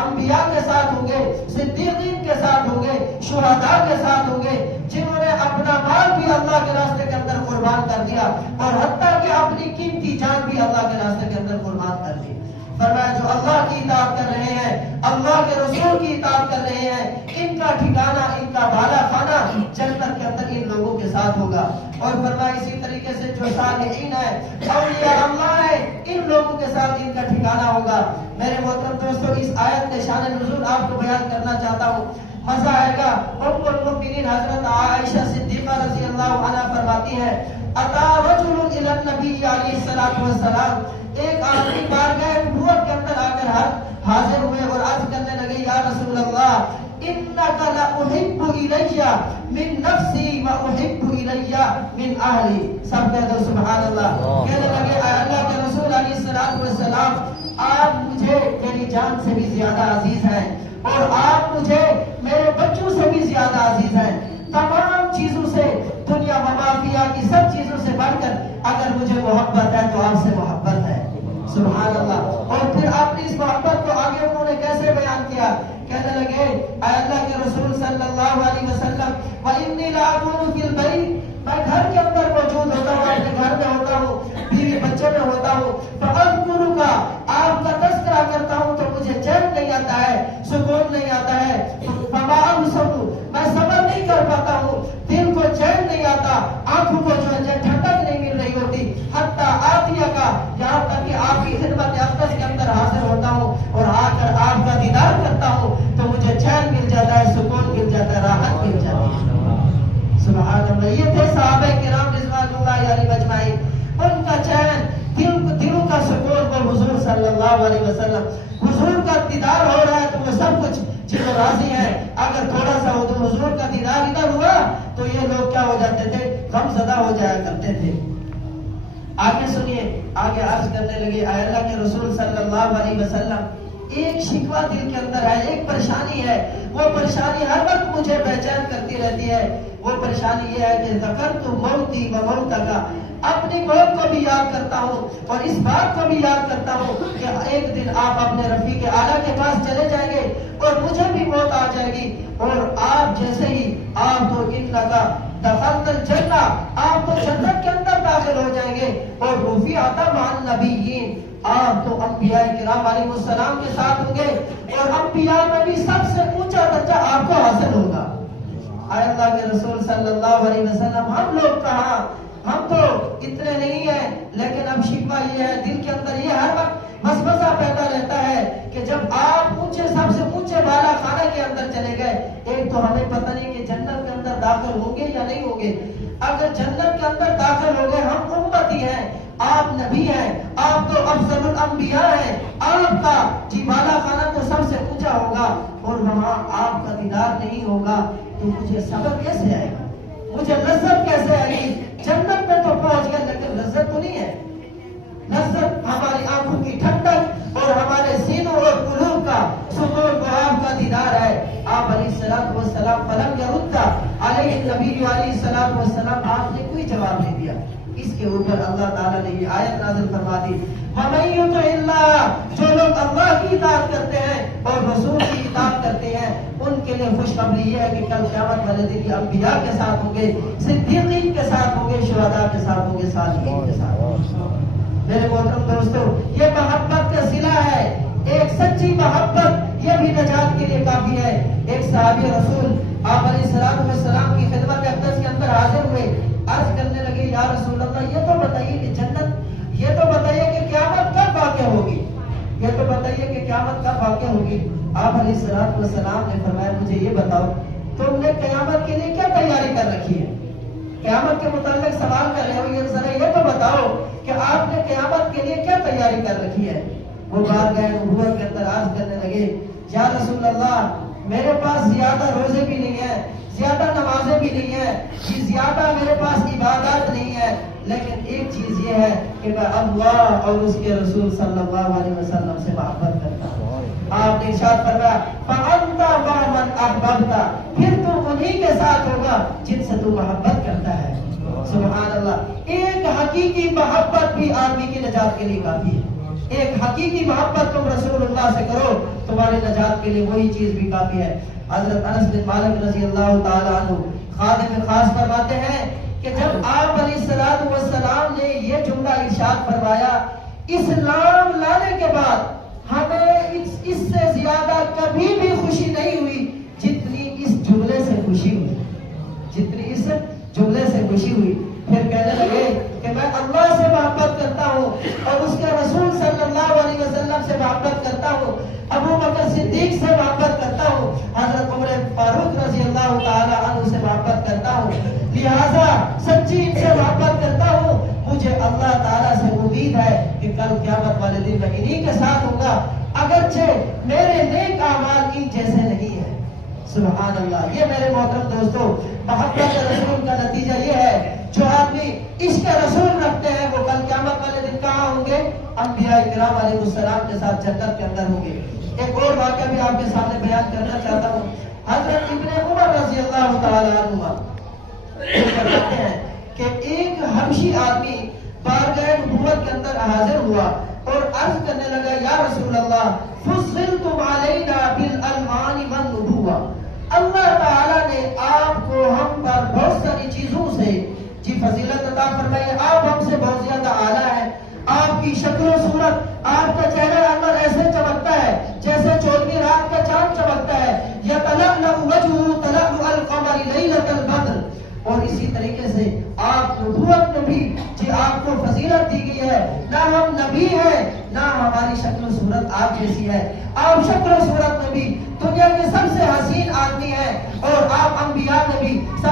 انبیاء کے ساتھ ہوں گے، صدیقین کے ساتھ ہوں گے، شہداء کے ساتھ ہوں گے، جنہوں نے اپنا مال بھی اللہ کے راستے کے اندر قربان کر دیا اور حتیٰ کہ اپنی قیمتی جان بھی اللہ کے راستے کے اندر قربان کر دی۔ فرمایا جو اللہ کی اطاعت کر رہے ہیں، اللہ کے رسول کی اطاعت کر رہے ہیں، ان کا ٹھکانہ، ان کا بالا خانہ جنت کے اندر ان لوگوں کے ساتھ ہوگا۔ اور فرمایا اسی طریقے سے جو صالحین ہیں، اولیاء اللہ ہیں، ان لوگوں کے ساتھ ان کا ٹھکانہ ہوگا۔ میرے محترم دوستو، اس آیت میں شان نزول آپ کو بیان کرنا چاہتا ہوں، مزہ آئے گا۔ ام المؤمنین حضرت عائشہ صدیقہ رضی اللہ عنہا فرماتی ہے، اتا رجل الی النبی علیہ الصلوۃ والسلام، ایک آدمی بارگاہ نبوت کے اندر آ کر حاضر ہوئے اور عرض کرنے لگے، یا رسول اللہ انک لاحب الی من نفسی واحب الی من اہلی۔ سب کہہ دو سبحان اللہ۔ کہنے لگے، اے اللہ کے رسول علیہ الصلوۃ والسلام، آپ مجھے میری جان سے بھی زیادہ عزیز ہیں اور آپ مجھے میرے بچوں سے بھی زیادہ عزیز ہیں۔ تمام چیزوں سے، دنیا و ما فیہا کی سب چیزوں سے بڑھ کر اگر مجھے محبت ہے تو آپ سے محبت ہے۔ سبحان اللہ۔ اور پھر آپ نے اس محبت کو آگے انہوں نے کیسے بیان کیا؟ کہنے لگے، اے اللہ کے رسول صلی اللہ علیہ وسلم، وَإِنِّي لَأَكُونُ فِي الْبَيْتِ، میں گھر کے اندر موجود ہوتا ہوں، اپنے گھر میں ہوتا ہوں، بیوی بچے میں ہوتا ہوں، فَأَذْكُرُكَ، آپ کا تذکرہ کرتا ہوں تو مجھے چین نہیں آتا ہے، سکون نہیں آتا ہے، فَمَا أَبْصَرُ، میں صبر نہیں کر پاتا ہوں، دل کو چین نہیں آتا، آنکھوں کو جو ہے ٹھنڈک نہیں مل رہی ہوتی، حتیٰ آتیہ کا، یہاں تک کہ آپ کی خدمت اقدس کے اندر حاضر ہوتا ہوں اور آ کر آپ کا دیدار کرتا ہوں تو مجھے چین مل جاتا ہے، سکون مل جاتا ہے، راحت مل جاتی ہے۔ سبحان اللہ۔ یہ تھے صحابہ کرام رضوان اللہ علیہم اجمعین، ان کا چین، دلوں کا سکون وہ حضور صلی اللہ علیہ وسلم، حضور کا دیدار ہو رہا ہے تو وہ سب کچھ چلو راضی ہیں۔ اگر تھوڑا سا حضور کا دیدار ادھر ہوا تو یہ لوگ کیا ہو جاتے تھے؟ غم زدہ ہو جایا کرتے تھے۔ آگے سنیے، آگے عرض کرنے لگے، اے اللہ کے رسول صلی اللہ علیہ وسلم، ایک شکوہ دل کے اندر ہے، ایک پریشانی ہے، وہ پریشانی ہر وقت مجھے بے چین کرتی رہتی ہے۔ وہ پریشانی یہ ہے کہ ذکرت موتی و موتک، اپنی موت کو بھی یاد کرتا ہوں اور اس بات کو بھی یاد کرتا ہوں کہ ایک دن آپ اپنے رفیق اعلیٰ کے پاس چلے جائیں گے اور مجھے بھی موت آ جائے گی، اور آپ جیسے ہی آپ تو انکا دخلت الجنہ، آپ تو جنت کے اندر داخل ہو جائیں گے، اور رفیعۃ مع النبیین، آپ تو انبیاء کرام علیہ السلام کے ساتھ ہوں گے اور انبیاء میں بھی سب سے اونچا درجہ آپ کو حاصل ہوگا۔ اے اللہ کے رسول صلی اللہ علیہ وسلم، ہم لوگ کہاں، ہم تو اتنے نہیں ہیں، لیکن اب شکوہ یہ ہے، دل کے اندر یہ ہر وقت وسوسہ پیدا رہتا ہے کہ جب آپ اونچے، سب سے اونچے بالا خانہ کے اندر چلے گئے، ایک تو ہمیں پتہ نہیں کہ جنت کے اندر داخل ہوں گے یا نہیں ہوں گے۔ اگر جنت کے اندر داخل ہو گئے، ہم امتی ہیں، آپ نبی ہیں، آپ تو افضل الانبیاء ہیں، آپ کا جی بالا خانہ تو سب سے اونچا ہوگا اور وہاں آپ کا دیدار نہیں ہوگا تو مجھے صبر کیسے آئے گا، مجھے لذت کیسے آئے گی؟ جنت میں تو پہنچ گیا لیکن لذت تو نہیں ہے۔ لذت ہماری آنکھوں کی ٹھنڈک اور ہمارے سینوں اور قلوب کا سکون کو آپ کا دیدار ہے۔ آپ علیہ الصلوۃ والسلام فلم یرد علیہ النبی علیہ الصلوۃ والسلام، آپ نے کوئی جواب نہیں دیا۔ اس کے اوپر اللہ تعالیٰ نے یہ آیت نازل فرما دی، وَمَن یُطِعِ اللَّهَ، جو لوگ اللہ کی اطاعت کرتے ہیں اور رسول کی اطاعت کرتے ہیں، ان کے لیے خوشخبری یہ ہے کہ کل قیامت والے دن یہ انبیاء کے ساتھ ہوں گے، صدیقین کے ساتھ ہوں گے، شہداء کے ساتھ ہوں گے، صالحین کے ساتھ ہوں گے۔ میرے محترم دوستو، یہ محبت کا صلہ ہے، ایک سچی محبت، یہ بھی نجات کے لیے کافی ہے۔ ایک صحابی رسول آپ علیہ الصلوۃ والسلام کی خدمت اقدس کے اندر حاضر ہوئے، عرض کرنے لگے، یا رسول اللہ، یہ تو بتائیے کہ جنت، یہ تو بتائیے کہ قیامت کب واقع ہوگی، یہ تو بتائیے کہ قیامت کب واقع ہوگی۔ آپ علیہ الصلوۃ والسلام نے فرمایا، مجھے یہ بتاؤ تم نے قیامت کے لیے کیا تیاری کر رکھی ہے؟ قیامت کے متعلق سوال کر رہے ہو، یہ ذرا یہ تو بتاؤ کہ آپ نے قیامت کے لیے کیا تیاری کر رکھی ہے؟ وہ بارگاہ نبوت کے اندر عرض کرنے لگے، یا رسول اللہ، میرے پاس زیادہ روزے بھی نہیں ہیں، زیادہ نمازیں بھی نہیں ہیں، زیادہ میرے پاس عبادات نہیں ہے، لیکن ایک چیز یہ ہے کہ میں اللہ اور اس کے رسول صلی اللہ علیہ وسلم سے محبت کرتا ہوں۔ آپ نے ارشاد فرمایا، فَأَنْتَ وَمَنْ أَحْبَبْتَ، پھر تو انہی کے ساتھ ہوگا جن سے تو محبت کرتا ہے۔ سبحان اللہ۔ ایک حقیقی محبت بھی آدمی کی نجات کے لیے کافی ہے۔ ایک حقیقی محبت تم رسول اللہ سے کرو, تمہاری نجات کے لیے وہی چیز بھی کافی ہے. حضرت انس بن مالک رضی اللہ تعالی عنہ خادم خاص فرماتے ہیں کہ جب آپ علیہ الصلوۃ والسلام نے یہ جملہ ارشاد فرمایا, اسلام لانے کے بعد ہمیں اس سے زیادہ کبھی بھی خوشی نہیں ہوئی جتنی اس جملے سے خوشی ہوئی, جتنی اس جملے سے خوشی ہوئی. پھر کہنے لگے کہ میں اللہ سے محبت کرتا ہوں اور اس کے رسول صلی اللہ علیہ وسلم سے محبت کرتا ہوں, ابو بکر صدیق سے محبت کرتا ہوں, حضرت عمر فاروق رضی اللہ تعالی عنہ سے محبت کرتا ہوں, لہذا سچی ان سے محبت کرتا ہوں. مجھے اللہ تعالیٰ سے امید ہے کہ کل قیامت والے دن میں انہی کے ساتھ ہوں گا, اگرچہ میرے نیک اعمال ان جیسے نہیں ہیں. سبحان اللہ. یہ میرے محترم دوستو, محبت رسول کا نتیجہ یہ ہے, جو آدمی عشق رسول رکھتے ہیں وہ کل قیامت والے دن کہاں ہوں گے؟ انبیاء کرام علیہ السلام کے ساتھ جنت کے اندر ہوں گے. ایک اور واقعہ بھی آپ کے سامنے بیان کرنا چاہتا ہوں. حضرت ابن عمر رضی اللہ تعالی عنہ فرماتے ہیں کہ ایک حبشی آدمی بارگاہ نبوت کے اندر حاضر ہوا اور عرض کرنے لگا, یا رسول اللہ فضلتم علینا بالالمان والنبوہ, اللہ تعالیٰ نے آپ کو ہم پر بہت ساری چیزوں سے جی فضیلت عطا فرمائی, آپ ہم سے بہت زیادہ اعلیٰ ہیں. آپ کی شکل و صورت, آپ کا چہرہ اندر ایسے چمکتا ہے جیسے 14ویں رات کا چاند چمکتا ہے. یتلألأ وجهه تلألؤ القمر لیلۃ البدر. اور اسی طریقے سے آپ نبوت میں بھی جی آپ کو فضیلت دی گئی ہے. نہ ہم نبی ہیں نہ ہماری شکل و صورت آپ جیسی ہے, آپ شکل و صورت میں بھی دنیا کے سب سے حسین آدمی ہیں اور آپ انبیاء میں بھی سب سے